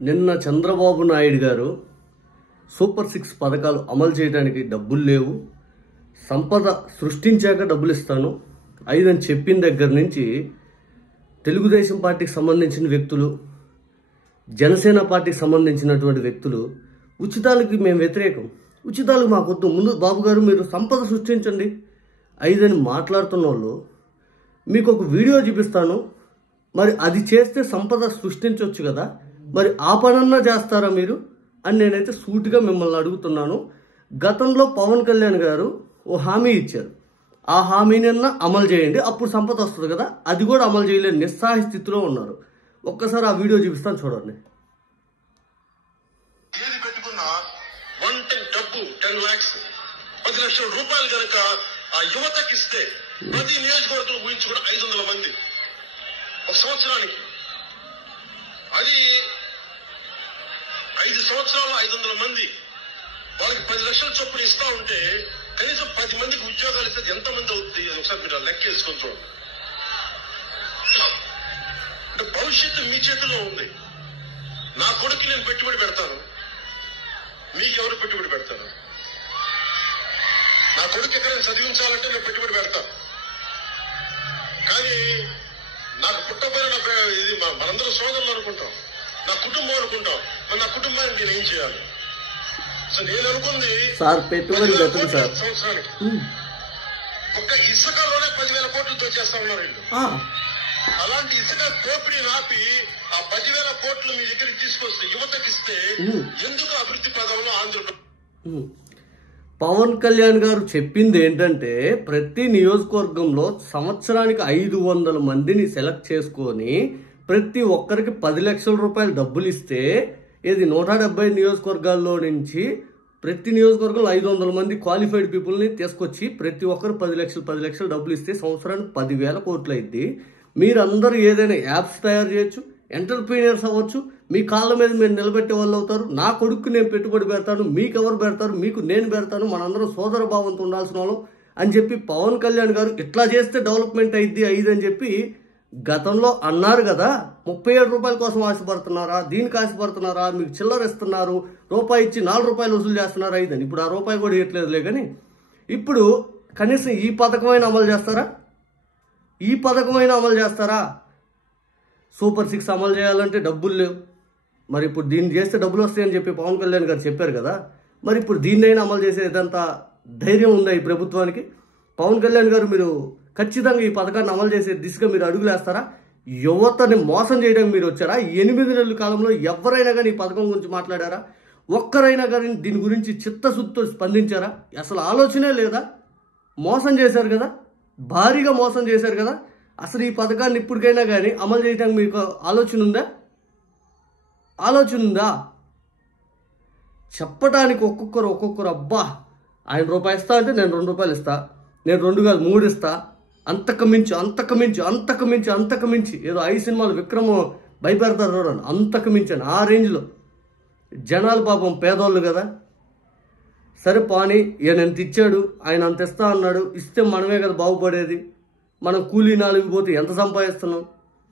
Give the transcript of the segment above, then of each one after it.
నిన్న చంద్రబాబు నాయుడు గారు సూపర్ 6 పథకాలు అమలు చేయడానికి డబ్బులు లేవు, సంపద సృష్టించాక డబ్బులు ఇస్తాను 5 అని చెప్పిన దగ్గర నుంచి తెలుగుదేశం పార్టీకి సంబంధించిన వ్యక్తులు, జనసేన పార్టీకి సంబంధించినటువంటి వ్యక్తులు ఉచితాలకి మేము వ్యతిరేకం, ఉచితాలకు మాకొద్దు, ముందు బాబు గారు మీరు సంపద సృష్టించండి 5 అని మాట్లాడుతున్న వాళ్ళు మీకు ఒక వీడియో చూపిస్తాను, మరి అది చేస్తే సంపద సృష్టించవచ్చు కదా, మరి ఆ పనన్నా చేస్తారా మీరు అని నేనైతే సూటిగా మిమ్మల్ని అడుగుతున్నాను. గతంలో పవన్ కళ్యాణ్ గారు ఓ హామీ ఇచ్చారు, ఆ హామీనన్నా అమలు చేయండి అప్పుడు సంపద వస్తుంది కదా, అది కూడా అమలు చేయలేని నిస్సహాయ స్థితిలో ఉన్నారు. ఒక్కసారి ఆ వీడియో చూపిస్తాను చూడండి. ఏది పెట్టుకున్నా 10 lakhs 10 లక్షల రూపాయలు కనుక ఆ యువతకి ఇస్తే ప్రతి నియోజకవర్గం ఊహించి కూడా 500 మంది ఒక సంవత్సరానికి, అది 5 సంవత్సరాలు 500 మంది వాళ్ళకి 10 లక్షల చొప్పున ఇస్తా ఉంటే కనీసం 10 మందికి ఉద్యోగాలు ఇస్తే ఎంతమంది అవుతుంది ఒకసారి మీరు లెక్క వేసుకొని చూడండి. అంటే భవిష్యత్తు మీ చేతిలో ఉంది. నా కొడుకు నేను పెట్టుబడి పెడతాను, మీకెవరు పెట్టుబడి పెడతారు? నా కొడుకు ఎక్కడైనా చదివించాలంటే నేను పెట్టుబడి పెడతాను, కానీ నాకు పుట్టపోయిన ఇది మనందరూ సోదరులు అనుకుంటాం, నా కుటుంబం అనుకుంటాం, మరి నా కుటుంబానికి నేను ఏం చేయాలి? సో నేను అనుకుంది సంవత్సరానికి ఒక్క ఇసుకలోనే 10,000 కోట్లతో చేస్తా ఉన్నారు వీళ్ళు. అలాంటి ఇసుక దోపిడీ ఆపి ఆ 10,000 కోట్లు మీ దగ్గరికి తీసుకొస్తే యువతకి ఇస్తే ఎందుకు అభివృద్ధి పదంలో ఆంధ్రప్రదేశ్? పవన్ కళ్యాణ్ గారు చెప్పింది ఏంటంటే ప్రతి నియోజకవర్గంలో సంవత్సరానికి 500 మందిని సెలెక్ట్ చేసుకొని ప్రతి ఒక్కరికి 10 లక్షల రూపాయలు డబ్బులు ఇస్తే, ఇది 170 నియోజకవర్గాల్లో నుంచి ప్రతి నియోజకవర్గంలో 500 మంది క్వాలిఫైడ్ పీపుల్ని తీసుకొచ్చి ప్రతి ఒక్కరు 10 లక్షలు డబ్బులు ఇస్తే సంవత్సరానికి 10,000 కోట్లు అయింది. మీరందరూ ఏదైనా యాప్స్ తయారు చేయొచ్చు, ఎంటర్ప్రీనియర్స్ అవ్వచ్చు, మీ కాళ్ళ మీద మీరు నిలబెట్టే వాళ్ళు అవుతారు. నా కొడుకు నేను పెట్టుబడి పెడతాను, మీకెవరు పెడతారు? మీకు నేను పెడతాను, మనందరం సోదర భావంతో ఉండాల్సిన వాళ్ళం అని చెప్పి పవన్ కళ్యాణ్ గారు ఇట్లా చేస్తే డెవలప్మెంట్ అయింది 5 అని చెప్పి గతంలో అన్నారు కదా. 37 రూపాయల కోసం ఆశపడుతున్నారా? దీనికి ఆశపడుతున్నారా? మీకు చిల్లర ఇస్తున్నారు, రూపాయి ఇచ్చి 4 రూపాయలు వసూలు చేస్తున్నారు 5 అని. ఇప్పుడు ఆ రూపాయి కూడా ఇవ్వట్లేదులే, కానీ ఇప్పుడు కనీసం ఈ పథకమైన అమలు చేస్తారా? ఈ పథకమైన అమలు చేస్తారా? సూపర్ 6 అమలు చేయాలంటే డబ్బులు లేవు, మరి ఇప్పుడు దీన్ని చేస్తే డబ్బులు వస్తాయని చెప్పి పవన్ కళ్యాణ్ గారు చెప్పారు కదా, మరి ఇప్పుడు దీన్నైనా అమలు చేసేదంతా ధైర్యం ఉందా ఈ ప్రభుత్వానికి? పవన్ కళ్యాణ్ గారు మీరు ఖచ్చితంగా ఈ పథకాన్ని అమలు చేసే దిశగా మీరు అడుగులేస్తారా? యువతని మోసం చేయడానికి మీరు వచ్చారా? 8 నెలల కాలంలో ఎవరైనా కానీ ఈ పథకం గురించి మాట్లాడారా? ఒక్కరైనా కానీ దీని గురించి చిత్తశుద్ధితో స్పందించారా? అసలు ఆలోచనే లేదా? మోసం చేశారు కదా, భారీగా మోసం చేశారు కదా. అసలు ఈ పథకాన్ని ఇప్పటికైనా కానీ అమలు చేయడానికి మీకు ఆలోచన ఉందా? ఆలోచన ఉందా? చెప్పడానికి ఒక్కొక్కరు అబ్బా ఆయన రూపాయి ఇస్తా అంటే నేను 2 రూపాయలు ఇస్తా, నేను 2 కాదు 3 ఇస్తా, అంతకు మించి ఏదో 5 సినిమాలు విక్రమ్ భయపెడతారు చూడండి, అంతకు మించి అని ఆ రేంజ్లో జనాలు పాపం పేదోళ్ళు కదా. సరే పాని ఈయన ఎంత ఇచ్చాడు, ఆయన అంత ఇస్తా అన్నాడు, ఇస్తే మనమే కదా బాగుపడేది. మనం కూలీ 4 పోతే ఎంత సంపాదిస్తున్నాం,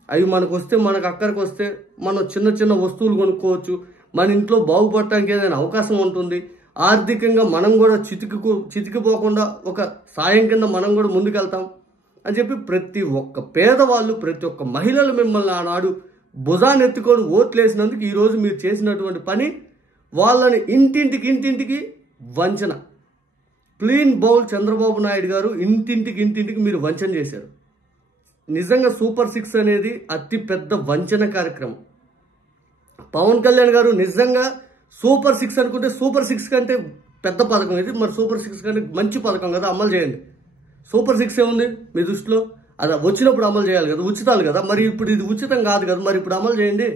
అవి మనకు వస్తే మనకు అక్కడికి వస్తే మనం చిన్న వస్తువులు కొనుక్కోవచ్చు, మన ఇంట్లో బాగుపడటానికి ఏదైనా అవకాశం ఉంటుంది. ఆర్థికంగా మనం కూడా చితికిపోకుండా ఒక సాయం కింద మనం కూడా ముందుకెళ్తాం అని చెప్పి ప్రతి ఒక్క పేదవాళ్ళు, ప్రతి ఒక్క మహిళలు మిమ్మల్ని ఆనాడు భుజాన్ని ఎత్తుకొని ఓట్లేసినందుకు ఈరోజు మీరు చేసినటువంటి పని వాళ్ళని ఇంటింటికి వంచన. క్లీన్ బౌల్ చంద్రబాబు నాయుడు గారు ఇంటింటికి మీరు వంచన చేశారు. నిజంగా సూపర్ 6 అనేది అతి పెద్ద వంచన కార్యక్రమం. పవన్ కళ్యాణ్ గారు నిజంగా సూపర్ 6 అనుకుంటే సూపర్ 6 కంటే పెద్ద పథకం ఇది, మరి సూపర్ 6 కంటే మంచి పథకం కదా, అమలు చేయండి. సూపర్ 6 ఏముంది మీ దృష్టిలో? అది వచ్చినప్పుడు అమలు చేయాలి కదా, ఉచితాలు కదా, మరి ఇప్పుడు ఇది ఉచితం కాదు కదా, మరి ఇప్పుడు అమలు చేయండి.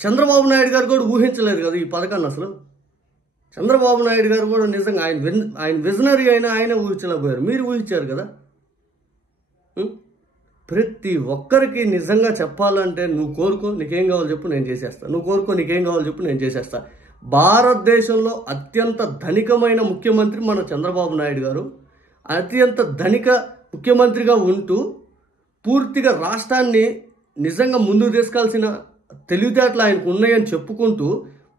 చంద్రబాబు నాయుడు గారు కూడా ఊహించలేదు కదా ఈ పథకాన్ని. అసలు చంద్రబాబు నాయుడు గారు కూడా నిజంగా ఆయన విజనరీ అయినా ఆయన ఊహించలేకపోయారు, మీరు ఊహించారు కదా. ప్రతి ఒక్కరికి నిజంగా చెప్పాలంటే నువ్వు కోరుకో నీకేం కావాలో చెప్పు నేను చేసేస్తా, నువ్వు కోరుకో నీకేం కావాలో చెప్పు నేను చేసేస్తా. భారతదేశంలో అత్యంత ధనికమైన ముఖ్యమంత్రి మన చంద్రబాబు నాయుడు గారు. అత్యంత ధనిక ముఖ్యమంత్రిగా ఉంటూ పూర్తిగా రాష్ట్రాన్ని నిజంగా ముందుకు తీసుకెళ్లాల్సిన తెలివితేటలు ఆయనకు ఉన్నాయని చెప్పుకుంటూ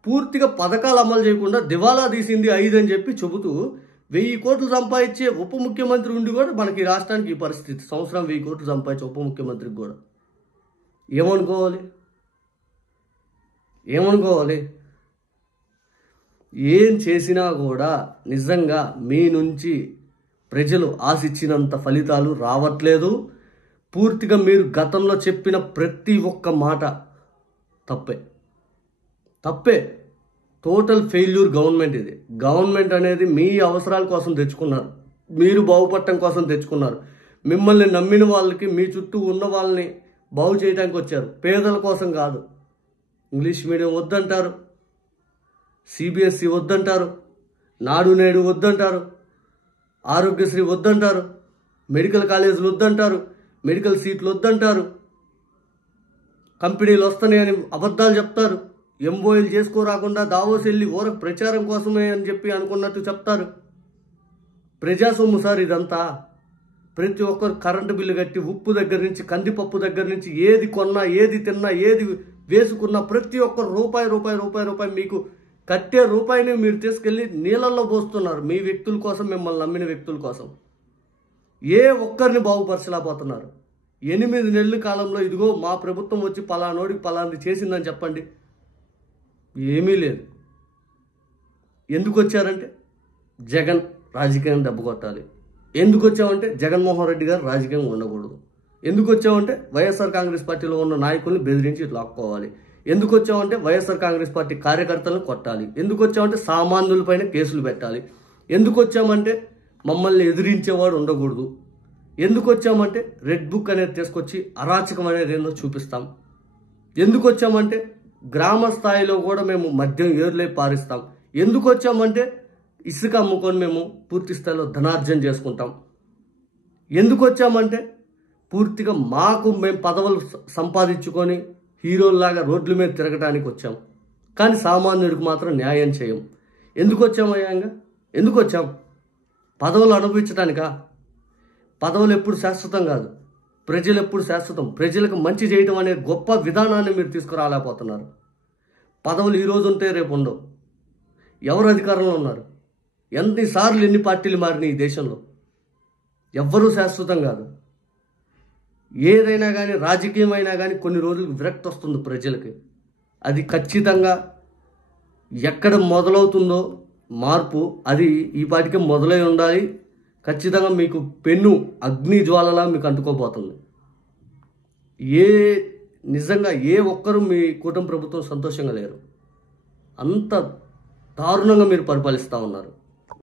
పూర్తిగా పథకాలు అమలు చేయకుండా దివాలా తీసింది 5 అని చెప్పి చెబుతూ 1000 కోట్లు సంపాదించే ఉప ముఖ్యమంత్రి ఉండి కూడా మనకి ఈ రాష్ట్రానికి ఈ పరిస్థితి. సంవత్సరం 1000 కోట్లు సంపాదించే ఉప ముఖ్యమంత్రికి కూడా ఏమనుకోవాలి? ఏం చేసినా కూడా నిజంగా మీ నుంచి ప్రజలు ఆశించినంత ఫలితాలు రావట్లేదు. పూర్తిగా మీరు గతంలో చెప్పిన ప్రతి ఒక్క మాట తప్పే. టోటల్ ఫెయిల్యూర్ గవర్నమెంట్ ఇది. గవర్నమెంట్ అనేది మీ అవసరాల కోసం తెచ్చుకున్నారు, మీరు బాగుపడటం కోసం తెచ్చుకున్నారు. మిమ్మల్ని నమ్మిన వాళ్ళకి, మీ చుట్టూ ఉన్న వాళ్ళని బాగు చేయడానికి వచ్చారు, పేదల కోసం కాదు. ఇంగ్లీష్ మీడియం వద్దంటారు, సిబిఎస్ఈ వద్దంటారు, నాడు నేడు వద్దంటారు, ఆరోగ్యశ్రీ వద్దంటారు, మెడికల్ కాలేజీలు వద్దంటారు, మెడికల్ సీట్లు వద్దంటారు, కంపెనీలు వస్తున్నాయని అబద్ధాలు చెప్తారు, ఎంఓఏలు చేసుకోరాకుండా దావోస్ వెళ్ళి ఊరకు ప్రచారం కోసమే అని చెప్పి అనుకున్నట్టు చెప్తారు. ప్రజాసొమ్ము సార్ ఇదంతా. ప్రతి ఒక్కరు కరెంటు బిల్లు కట్టి, ఉప్పు దగ్గర నుంచి, కందిపప్పు దగ్గర నుంచి, ఏది కొన్నా, ఏది తిన్నా, ఏది వేసుకున్నా ప్రతి ఒక్కరు రూపాయి మీకు కట్టే రూపాయిని మీరు తీసుకెళ్ళి నీళ్ళల్లో పోస్తున్నారు. మీ వ్యక్తుల కోసం, మిమ్మల్ని నమ్మిన వ్యక్తుల కోసం. ఏ ఒక్కరిని బాగుపరచలేకపోతున్నారు. 8 నెలల కాలంలో ఇదిగో మా ప్రభుత్వం వచ్చి పలానోడికి పలాంది చేసిందని చెప్పండి. ఏమీ లేదు. ఎందుకు వచ్చారంటే జగన్ రాజకీయం దెబ్బ కొట్టాలి. ఎందుకు వచ్చామంటే జగన్మోహన్ రెడ్డి గారు రాజకీయం ఉండకూడదు. ఎందుకు వచ్చామంటే వైఎస్ఆర్ కాంగ్రెస్ పార్టీలో ఉన్న నాయకుల్ని బెదిరించి లాక్కోవాలి. ఎందుకు వచ్చామంటే వైఎస్ఆర్ కాంగ్రెస్ పార్టీ కార్యకర్తలను కొట్టాలి. ఎందుకు వచ్చామంటే సామాన్యులపైన కేసులు పెట్టాలి. ఎందుకు వచ్చామంటే మమ్మల్ని ఎదిరించేవాడు ఉండకూడదు. ఎందుకు వచ్చామంటే రెడ్ బుక్ అనేది తీసుకొచ్చి అరాచకం అనేది ఏందో చూపిస్తాం. ఎందుకు వచ్చామంటే గ్రామ స్థాయిలో కూడా మేము మద్యం ఏర్లే పారిస్తాం. ఎందుకు వచ్చామంటే ఇసుక అమ్ముకొని మేము పూర్తి స్థాయిలో ధనార్జన చేసుకుంటాం. ఎందుకు వచ్చామంటే పూర్తిగా మేము పదవులు సంపాదించుకొని హీరోల్లాగా రోడ్ల మీద తిరగడానికి వచ్చాం. కానీ సామాన్యుడికి మాత్రం న్యాయం చేయం. ఎందుకు వచ్చామయ్యాంగా? ఎందుకు వచ్చాం? పదవులు అనుభవించడానికా? పదవులు ఎప్పుడు శాశ్వతం కాదు, ప్రజలు ఎప్పుడు శాశ్వతం. ప్రజలకు మంచి చేయడం అనే గొప్ప విధానాన్ని మీరు తీసుకురాలేకపోతున్నారు. పదవులు ఈరోజు ఉంటే రేపు ఉండవు. ఎవరు అధికారంలో ఉన్నారు? ఎన్నిసార్లు ఎన్ని పార్టీలు మారినాయి ఈ దేశంలో? ఎవ్వరూ శాశ్వతం కాదు. ఏదైనా కానీ, రాజకీయం అయినా కానీ కొన్ని రోజులకు విరక్తి వస్తుంది ప్రజలకి. అది ఖచ్చితంగా ఎక్కడ మొదలవుతుందో మార్పు, అది ఈ పాటికే మొదలై ఉండాలి. ఖచ్చితంగా మీకు పెన్ను అగ్ని జ్వాలలా మీకు అంటుకోబోతుంది. నిజంగా ఏ ఒక్కరూ మీ కూటమి ప్రభుత్వం సంతోషంగా లేరు. అంత దారుణంగా మీరు పరిపాలిస్తూ ఉన్నారు.